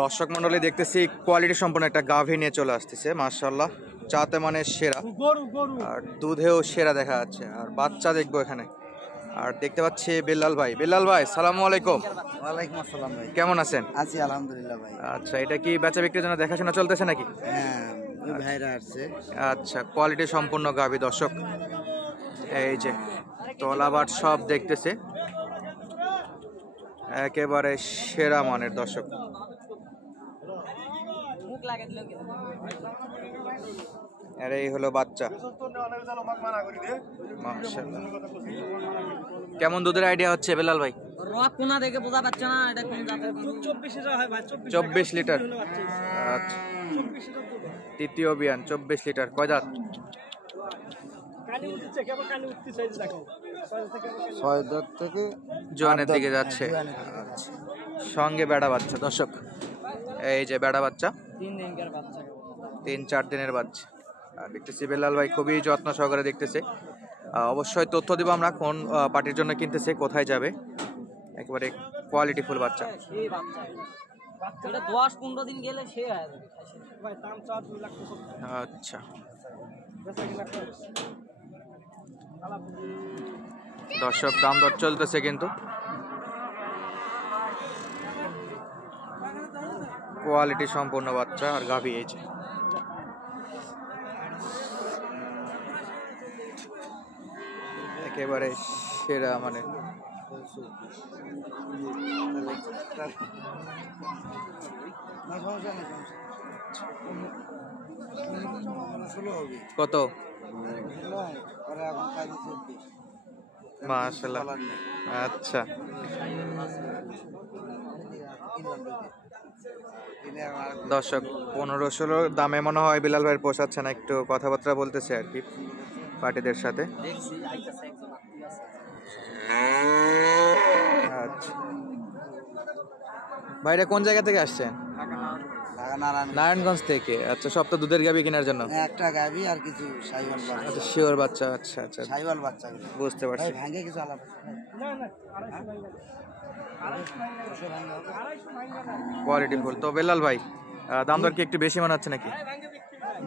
দর্শক মন্ডলী দেখতেছি কোয়ালিটি সম্পন্ন একটা গাভী নিয়ে চলে আসতেছে, মাশাআল্লাহ চাতে মানে সেরা আর দুধেও সেরা দেখা যাচ্ছে। আর বাচ্চা দেখবো এখানে। আর দেখতে পাচ্ছি বেলাল ভাই, সালামু আলাইকুম। ওয়ালাইকুম আসসালাম ভাই, কেমন আছেন? আছি আলহামদুলিল্লাহ ভাই। আচ্ছা, এটা কি বেচা বিক্রির জন্য দেখাশোনা চলতেছে নাকি? হ্যাঁ, ওই ভাইরা আসছে। আচ্ছা, কোয়ালিটি সম্পূর্ণ গাভী দর্শক। এই যে তলাবাট সব দেখতেছে, একেবারে সেরা মানের দর্শক। আর এই হলো বাচ্চা। মাশাআল্লাহ। কেমন দুধের আইডিয়া হচ্ছে বেলাল ভাই? কোনা দেখে বোঝা পাচ্ছে না এটা কোন জাতের। 24 লিটার। আচ্ছা, তৃতীয় বিয়ান 24 লিটার। কয় দাঁত? ছয় দাঁত থেকে জোয়ানের দিকে যাচ্ছে। আচ্ছা, সঙ্গে বেড়া বাচ্চা দর্শক। এই যে বেড়া বাচ্চা, 3-4 দিনের বাচ্চা। আর দেখতেছি বেলাল ভাই খুবই যত্ন সহকারে দেখতেছে। অবশ্যই তথ্য দিব আমরা কোন পার্টির জন্য কিনতেছে, কোথায় যাবে। একেবারে কোয়ালিটি ফুল বাচ্চা। এটা 10-15 দিন গেলে সে হয়ে যাবে। আচ্ছা, দর্শক দাম দর চলতেছে কিন্তু। কোয়ালিটি সম্পূর্ণ বাচ্চা আর গাভী এই যে। একেবারে সেরা মানে। কত? মাশাআল্লাহ। আচ্ছা, দর্শক 15-16 দামে মনে হয় বিলাল ভাইয়ের পোষাচ্ছে না, একটু কথাবার্তা বলতেছে আর কি পার্টিদের সাথে। আচ্ছা, ভাইরা কোন জায়গা থেকে আসছেন? নারায়ণগঞ্জ থেকে। আচ্ছা, সব তো দুধের গাভী কেনার জন্য? একটা গাভী আর কিছু সাইওয়াল বাচ্চা। আচ্ছা, শিওর বাচ্চা। আচ্ছা আচ্ছা, সাইওয়াল বাচ্চা বুঝতে পারছি। ভাঙে কিছু আলাপ কোয়ালিটি ফুল তো বেলাল ভাই। দাম দর কি একটু বেশি মনে হচ্ছে নাকি?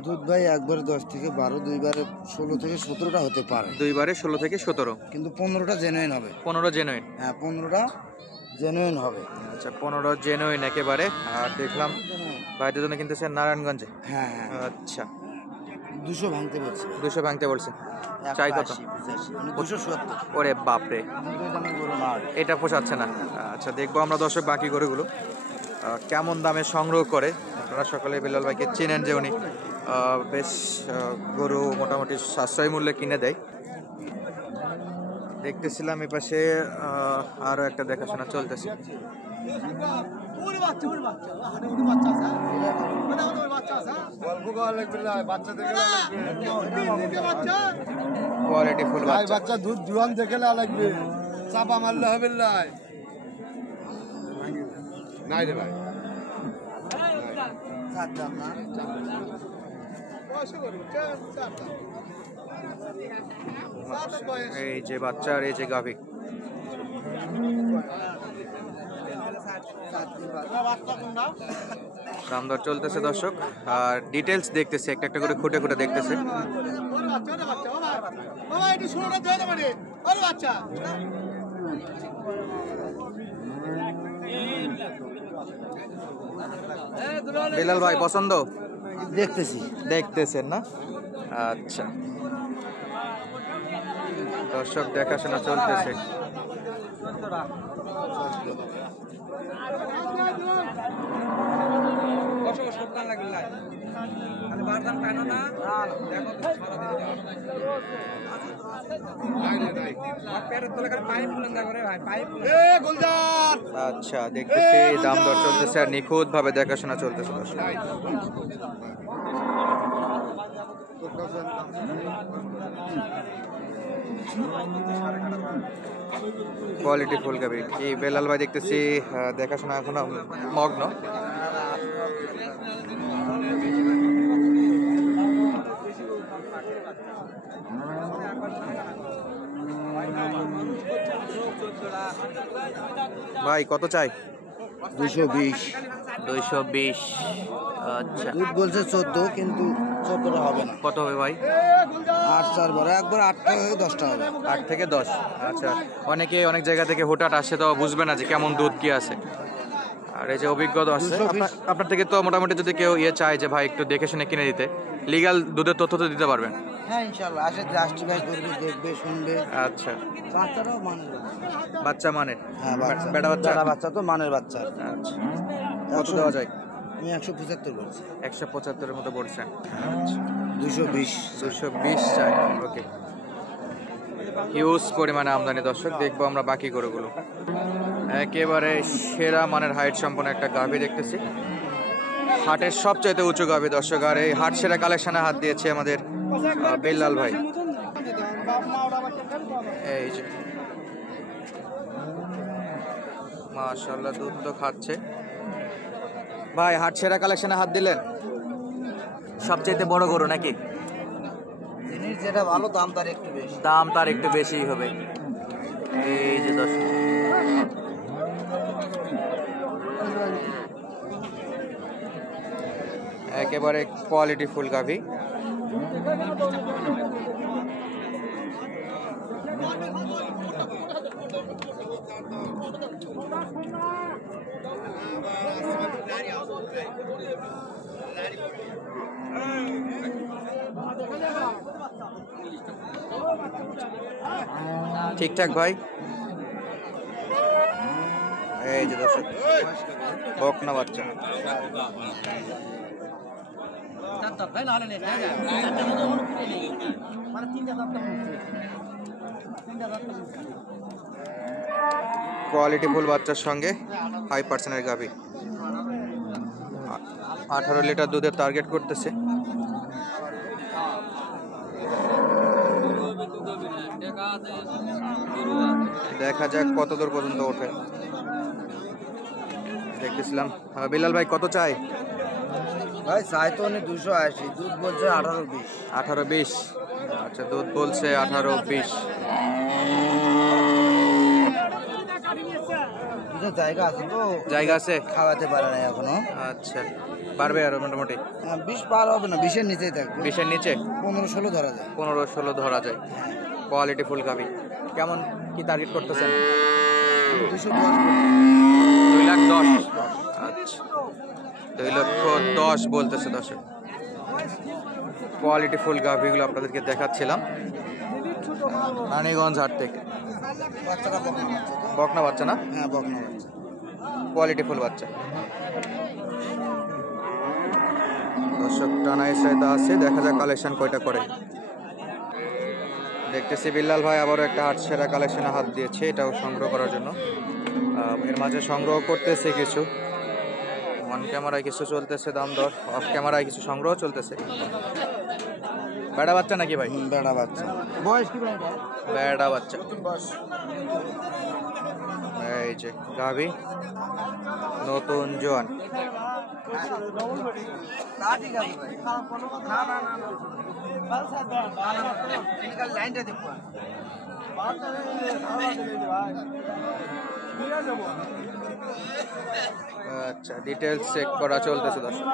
দুধ ভাই একবারে 10 থেকে 12, দুইবারে 16 থেকে 17টা হতে পারে। দুইবারে 16 থেকে 17, কিন্তু 15টা জেনুইন হবে। 15 জেনুইন। হ্যাঁ, 15টা জেনুইন হবে। আচ্ছা, 15 জেনুইন একেবারে। আর দেখলাম ভাইদের জন্য কিনতেছেন নারায়ণগঞ্জে। হ্যাঁ হ্যাঁ, আচ্ছা, 200 ভাঙতে বলছে। 200 ভাঙতে বলছে। চাই কত? 270। ওরে বাপরে, এটা পোষাচ্ছে না। আচ্ছা, দেখবো আমরা দর্শক বাকি গরুগুলো কেমন দামে সংগ্রহ করে। আপনারা সকলে বেলাল ভাইকে চেনেন যে উনি বেশ গরু মোটামুটি সাশ্রয়ী মূল্যে কিনে দেয়। দেখতেছিলাম এই পাশে আরো একটা দেখাশোনা চলতেছে। কোয়ালিটি ফুল বাচ্চা, দুধ জোয়ান দেখে লাগবে, চাপা মারলে হবে নাই রে ভাই। এই যে বাচ্চা আর এই যে গাভী। দাম দর চলতেছে দর্শক। আর ডিটেলস দেখতেছে, একটা একটা করে খুঁটে খুঁটে দেখতেছে। বেলাল ভাই পছন্দ? দেখতেছেন না? আচ্ছা, দর্শক দেখাশোনা চলতেছে। আচ্ছা, দেখতেছি দাম দর চলতেছে আর নিখুঁত ভাবে দেখাশোনা চলতেছে। কোয়ালিটি ফুল গাভী। এই বেলাল ভাই দেখতেছি দেখাশোনা এখনো মগ্ন। ভাই কত চাই? 220। 220। আচ্ছা, দুধ বলছে 14, কিন্তু 14টা হবে না। কত হবে ভাই? 8 4 একবার 8 থেকে 10টা হবে। 8 থেকে 10। আচ্ছা, অনেকে অনেক জায়গা থেকে হুটহাট আসে তো বুঝবে না যে কেমন দুধ কি আছে। আর এই যে অভিজ্ঞতা আছে 220 আপনার থেকে, তো মোটামুটি যদি কেউ চায় যে ভাই একটু দেখে শুনে কিনে দিতে, লিগ্যাল দুধের তথ্য তো দিতে পারবেন। হ্যাঁ ইনশাআল্লাহ, আসে জাস্টিফাই করবে, দেখবে, শুনবে। আচ্ছা, বাচ্চাটাও মানের বাচ্চা মানে? হ্যাঁ বাচ্চা, বেটা বাচ্চা? বেটা বাচ্চা তো মানের বাচ্চা। আচ্ছা, কত দেওয়া যায়? আমি 175 বলছি। 175 এর মতো পড়ছেন। 220। 220 চাই। ওকে, হিউজ পরিমাণে আমদানি দর্শক। দেখবো আমরা বাকি গরুগুলো। একেবারে সেরা মানের হাইট সম্পন্ন একটা গাভী দেখতেছি, হাটের সবচাইতে উঁচু গাভী দর্শক। আর এই হাট সেরা কালেকশনে হাত দিয়েছে আমাদের বেল্লাল ভাই। এই যে মাশাআল্লাহ, দুধ তো খাচ্ছে ভাই। হাট সেরা কালেকশনে হাত দিলেন, সবচাইতে বড় গরু নাকি? জিনিস যেটা ভালো, দাম তার একটু বেশি। দাম তার একটু বেশি হবে। এই যে দর্শক, একেবারে কোয়ালিটি ফুল গাভী। ঠিকঠাক ভাই। এই যে দর্শক, বকনা বাচ্চা। কোয়ালিটি ফুল বাচ্চার সঙ্গে 5% গাভী। 18 লিটার দুধের টার্গেট করতেছে। দেখা যাক কত দূর পর্যন্ত ওঠে। দেখতেছিলাম বিলাল ভাই কত চাই? ভাই চাই তো উনি 280, দুধ বলছে 18 20। 18 20। আচ্ছা, দুধ বলছে 18 20। কিছু জায়গা আছে তো, জায়গা আছে, খাওয়াতে পারে না এখনো। আচ্ছা, পারবে আর মোটামুটি? 20 পার হবে না, 20-এর নিচেই থাকবে। 20-এর নিচে? 15 16 ধরা যায়। 15 16 ধরা যায়। কোয়ালিটি ফুল গাভী। কেমন কি টার্গেট করতেছেন? 210। 2,10,000। আচ্ছা, 2,10,000 বলতেছে দর্শক। কোয়ালিটি ফুল গাভীগুলো আপনাদেরকে দেখাচ্ছিলাম রানীগঞ্জ হাট থেকে। বাচ্চাটা বকনা বাচ্চা তো? বকনা বাচ্চা না? হ্যাঁ বকনা বাচ্চা, কোয়ালিটি ফুল বাচ্চা দর্শক। টানা এসরাইতা আছে, দেখা যাক কালেকশন কয়টা করে। দেখতেছি বিল্লাল ভাই আবারও একটা হাট সেরা কালেকশনে হাত দিয়েছে, এটাও সংগ্রহ করার জন্য। এর মাঝে সংগ্রহ করতেছে কিছু, অন ক্যামেরায় কিছু চলতেছে দাম দর, অফ ক্যামেরায় কিছু সংগ্রহ চলতেছে। বেড়া বাচ্চা নাকি ভাই? বেড়া বাচ্চা। বয়স কি ভাই? বেড়া বাচ্চা। এই যে গাভী, নতুন জোয়ান। আচ্ছা, ডিটেলস চেক করা চলতেছে দর্শক।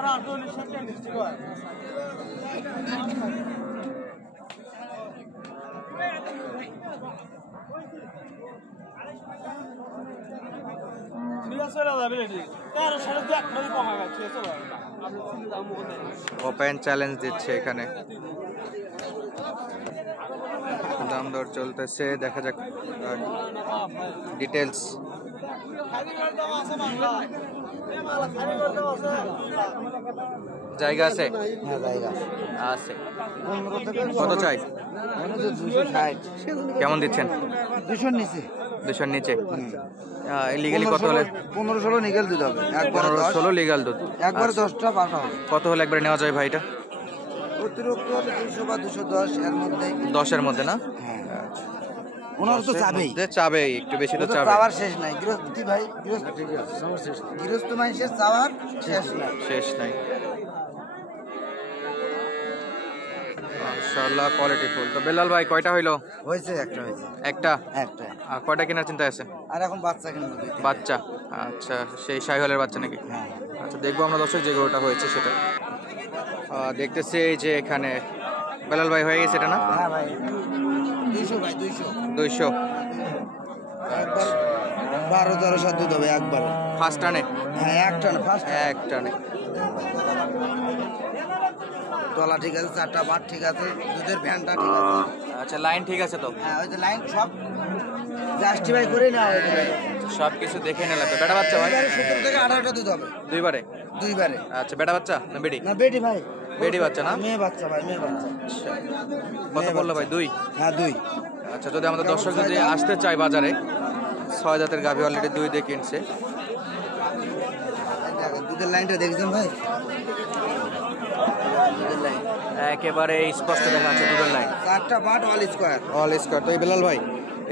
ওপেন চ্যালেঞ্জ দিচ্ছে এখানে, দাম দর চলতেছে, দেখা যাক ডিটেলস। জায়গা আছে? হ্যাঁ জায়গা আছে। 15 থেকে কত চাই? 260। কেমন দিচ্ছেন? 200-র নিচে। 200-র নিচে। লিগালি কত হলে? 15 16 নিগেল দিতে হবে। একবার 15 16 লিগাল দুধ। একবার 10টা 12টা হবে। কত হলে একবারে নেওয়া যায় ভাই এটা? অতিরিক্ত হলে 200 বা 210 এর মধ্যে। 10-এর মধ্যে না? হ্যাঁ ওনার তো চাবেই, চাবেই, একটু বেশি তো চাবে। চাওয়ার শেষ নাই। গৃহস্থী ভাই, গৃহস্থ মানুষের চাওয়ার শেষ নাই। শেষ নাই। মাশাআল্লাহ, কোয়ালিটি ফুল। তো বেলাল ভাই কয়টা হইলো? হয়েছে একটা, হয়েছে একটা। একটা। আর কয়টা কেনার চিন্তা আছে? আর এখন বাচ্চা কিনবো। বাচ্চা আচ্ছা, সেই শাহিওয়ালের বাচ্চা নাকি? হ্যাঁ আচ্ছা, দেখবো আমরা দর্শক যে গরুটা হয়েছে সেটা। দেখতেছি এই যে এখানে বেলাল ভাই হয়ে গেছে এটা না? হ্যাঁ ভাই 200 ভাই 200 200 একবার 12-13 সাত দুধ হবে একবার। ফার্স্ট টানে? হ্যাঁ এক টান ফার্স্ট এক টানে। তলা ঠিক আছে, চারটা বাট ঠিক আছে, দুধের ভ্যানটা ঠিক আছে। আচ্ছা, লাইন ঠিক আছে তো? হ্যাঁ ওই যে লাইন সব জাস্টিফাই করে নেওয়া হয়েছে। সব কিছু দেখে নিলাম তো। বেটা বাচ্চা ভাই? 17 থেকে 18টা দুধ হবে দুইবারে? দুইবারে। আচ্ছা, বেটা বাচ্চা না বেটি? না বেটি ভাই, বেটি বাচ্চা না? মেয়ে বাচ্চা ভাই, মেয়ে বাচ্চা। আচ্ছা, কত বললো ভাই? 2? হ্যাঁ 2। আচ্ছা, যদি আমাদের দর্শক যদি আসতে চায় বাজারে, 6 জাতের গাভী অলরেডি 2 দিয়ে কিনছে। দুধের লাইনটা দেখছেন ভাই? দুধের লাইন একেবারে স্পষ্ট দেখা যাচ্ছে দুধের লাইন। চারটা but all square. All square. তো এই বেলাল ভাই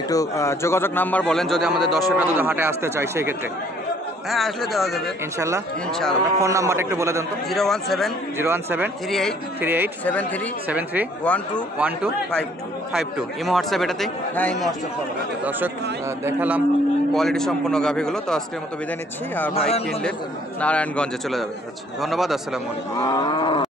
একটু যোগাযোগ নাম্বার বলেন যদি আমাদের দর্শকরা যদি হাটে আসতে চায় সেই ক্ষেত্রে। হ্যাঁ আসলে দেওয়া যাবে ইনশাল্লাহ। ইনশাআল্লাহ। ফোন নাম্বারটা একটু বলে দেন তো। 017 017 38 38 73 73 12 12 52। 52। ইমো হোয়াটসঅ্যাপ এটাতে? হ্যাঁ এই হোয়াটসঅ্যাপ করো। দর্শক দেখালাম কোয়ালিটি সম্পন্ন গাভীগুলো। তো আজকের মতো বিদায় নিচ্ছি। আর ভাই কিনলে নারায়ণগঞ্জে চলে যাবে। আচ্ছা, ধন্যবাদ। আসসালামু আলাইকুম।